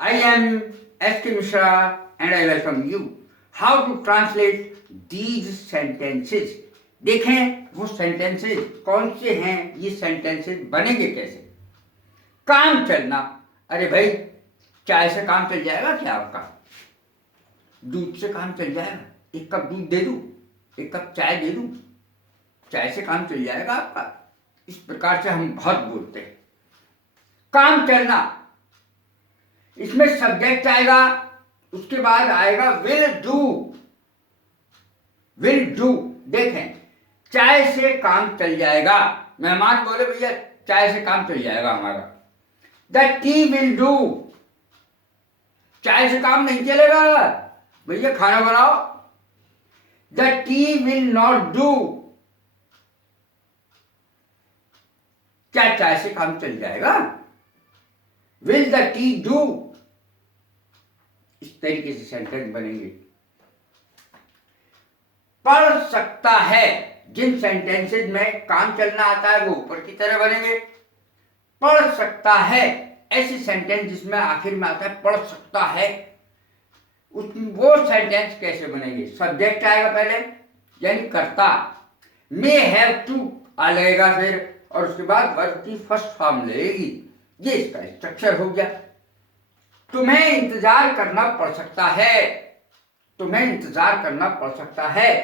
I am S.K. Mishra and I welcome you. How to translate these sentences? देखें वो sentences कौन से हैं, ये sentences बनेंगे कैसे। काम चलना, अरे भाई चाय से काम चल जाएगा क्या आपका? दूध से काम चल जाएगा? एक कप दूध दे दूं, एक कप चाय दे दूं, चाय से काम चल जाएगा आपका? इस प्रकार से हम बहुत बोलते हैं। काम चलना, इसमें सब्जेक्ट आएगा, उसके बाद आएगा विल डू। विल डू, देखें चाय से काम चल जाएगा, मेहमान बोले भैया चाय से काम चल जाएगा हमारा। द टी विल डू, चाय से काम नहीं चलेगा भैया खाना बनाओ। The T will not do, क्या चाय से काम चल जाएगा? विल द टी डू, इस तरीके से सेंटेंस बनेंगे। पढ़ सकता है, जिन सेंटेंसेस में काम चलना आता है वो ऊपर की तरह बनेंगे। पढ़ सकता है, ऐसे सेंटेंस जिसमें आखिर में आता है पढ़ सकता है, वो सेंटेंस कैसे बनेंगे? सब्जेक्ट आएगा पहले यानी कर्ता, मे हैव टू आ लगेगा फिर, और उसके बाद वर्ब की फर्स्ट फॉर्म लगेगी। ये इसका स्ट्रक्चर हो गया। तुम्हें इंतजार करना पड़ सकता है, तुम्हें इंतजार करना पड़ सकता है,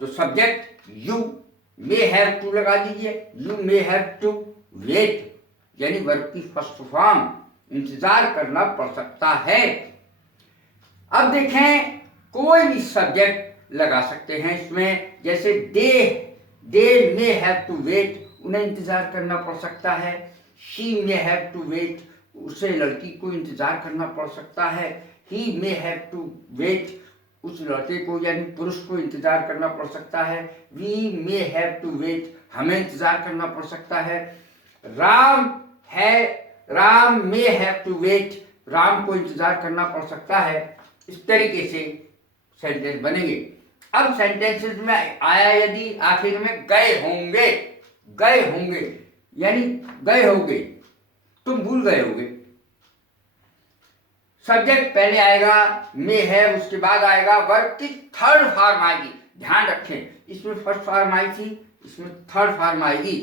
तो subject you may have to लगा दीजिए। You may have to wait, यानी वर्ब की फर्स्ट फॉर्म, इंतजार करना पड़ सकता है। अब देखें कोई भी सब्जेक्ट लगा सकते हैं इसमें, जैसे they may have to wait, उन्हें इंतजार करना पड़ सकता है। She may have to wait, उसे लड़की को इंतजार करना पड़ सकता है। He may have to wait, उस लड़के को यानी पुरुष को इंतजार करना पड़ सकता है। We may have to wait, हमें इंतजार करना पड़ सकता है। Ram may have to wait, Ram को इंतजार करना पड़ सकता है। इस तरीके से सेंटेंस बनेंगे। अब सेंटेंसेस में आया यदि आखिर में गए होंगे, गए होंगे यानी गए होंगे, तुम भूल गए होगे। सब्जेक्ट पहले आएगा मे है, उसके बाद आएगा वर्ब की थर्ड फॉर्म आएगी। ध्यान रखें, इसमें फर्स्ट फॉर्म आई थी, इसमें थर्ड फॉर्म आएगी।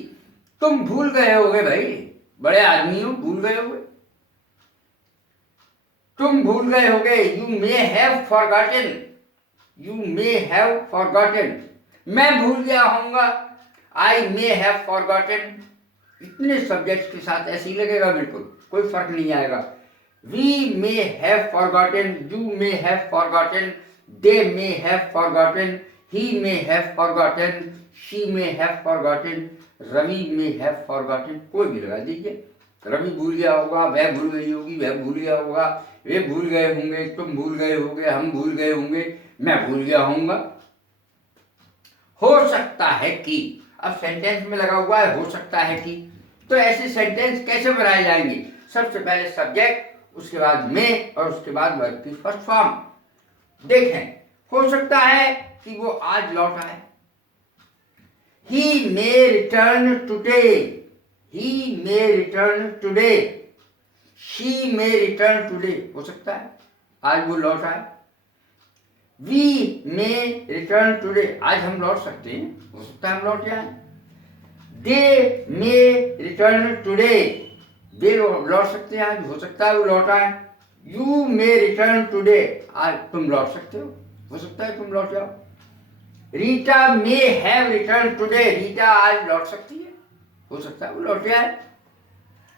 तुम भूल गए होगे भाई, बड़े आदमी हो, भूल गए होगे, तुम भूल गए होगे। You may have forgotten, you may have forgotten, मैं भूल गया होऊंगा, आई मे हैव फॉरगॉटन। इतने सब्जेक्ट्स के साथ ऐसे ही लगेगा, बिल्कुल कोई फर्क नहीं आएगा। We may have forgotten, you may have forgotten, they may have forgotten, he may have forgotten, she may have forgotten, Ravi may have forgotten, कोई भी लगा दीजिए। रवि भूल गया होगा, वह भूल गई होगी, वह भूल गया होगा, वे भूल गए होंगे, तुम भूल गए होगे, हम भूल गए होंगे, मैं भूल गया होऊंगा। हो सकता है कि, अब सेंटेंस में लगा हुआ है हो सकता है कि, तो ऐसे सेंटेंस कैसे बनाए जाएंगे? सबसे पहले सब्जेक्ट, उसके बाद में, और उसके बाद वर्ब की फर्स्ट फॉर्म। देखें, हो सकता है कि वो आज लौट आए। He may return today, he may return today, she may return today, हो सकता है आज वो लौट आए। वी मे रिटर्न टुडे, आज हम लौट सकते हैं, हो सकता है हम लौट जाए। दे मे रिटर्न टुडे, वे लौट सकते हैं आज, हो सकता है वो लौट आए। यू मे रिटर्न टुडे, आज तुम लौट सकते हो सकता है तुम लौट जाओ। Rita may have return today, Rita आज लौट सकती है, हो सकता है वो लौट जाए।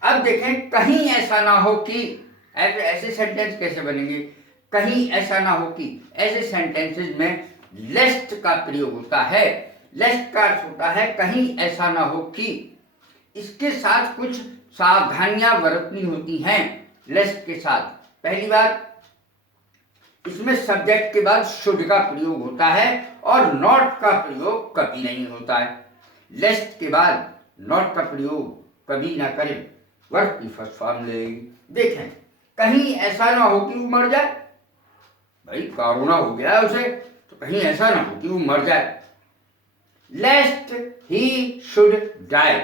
अब देखें कहीं ऐसा ना हो कि, ऐसे सेंटेंस कैसे बनेंगे? कहीं ऐसा ना हो कि, ऐसे सेंटेंसेस में लेस्ट का प्रयोग होता है। लेस्ट का अर्थ होता है कहीं ऐसा ना हो कि, इसके साथ कुछ सावधानियां बरतनी होती हैं। लेस्ट के साथ पहली बात, इसमें सब्जेक्ट के बाद शुड का प्रयोग होता है और नॉट का प्रयोग कभी नहीं होता है। लेस्ट के बाद नॉट का प्रयोग कभी ना करें, वर्ब की फर्स्ट फॉर्म लेगी। देखें कहीं ऐसा ना हो कि वो मर जाए, भाई कोरोना हो गया है उसे, तो कहीं ऐसा ना हो कि वो मर जाए। लेस्ट ही शुड डाई,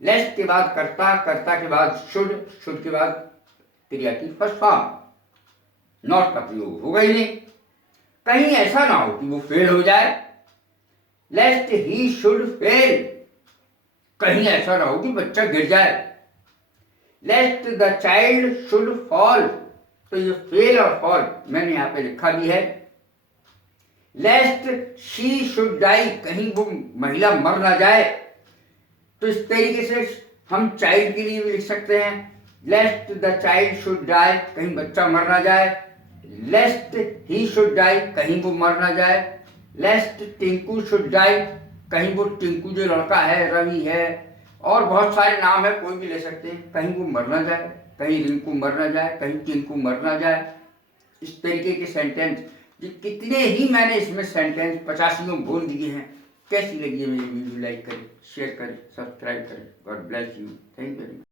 लेस्ट के बाद कर्ता, कर्ता के बाद शुड, शुड के बाद क्रिया की फर्स्ट फॉर्म, नॉट का प्रयोग होगा ही नहीं। कहीं ऐसा ना हो कि वो फेल हो जाए, लेस्ट ही शुड फेल, कहीं ऐसा ना हो कि बच्चा गिर जाए। लेस्ट द चाइल्ड शुड फॉल, तो ये फेल और फॉल मैंने यहां पे लिखा भी है। लेस्ट शी शुड डाई, कहीं वो महिला मर ना जाए, तो इस तरीके से हम चाइल्ड के लिए भी लिख सकते हैं, लेस्ट द चाइल्ड शुड डाई, कहीं बच्चा मर ना जाए। लेस्ट ही शुड डाई, कहीं वो मर ना जाए। लेस्ट टिंकू शुड डाई, कहीं वो टिंकू जो लड़का है, रवि है, और बहुत सारे नाम है, कोई भी ले सकते हैं, कहीं वो मर ना जाए, कहीं रिंकू मर ना जाए, कहीं टिंकू मर ना जाए। इस तरीके के सेंटेंस, कितने ही मैंने इसमें सेंटेंस 85 बोल दिए हैं। कैसी लगी है मेरी वीडियो? लाइक करें, शेयर करें, सब्सक्राइब करें। God bless you, thank you.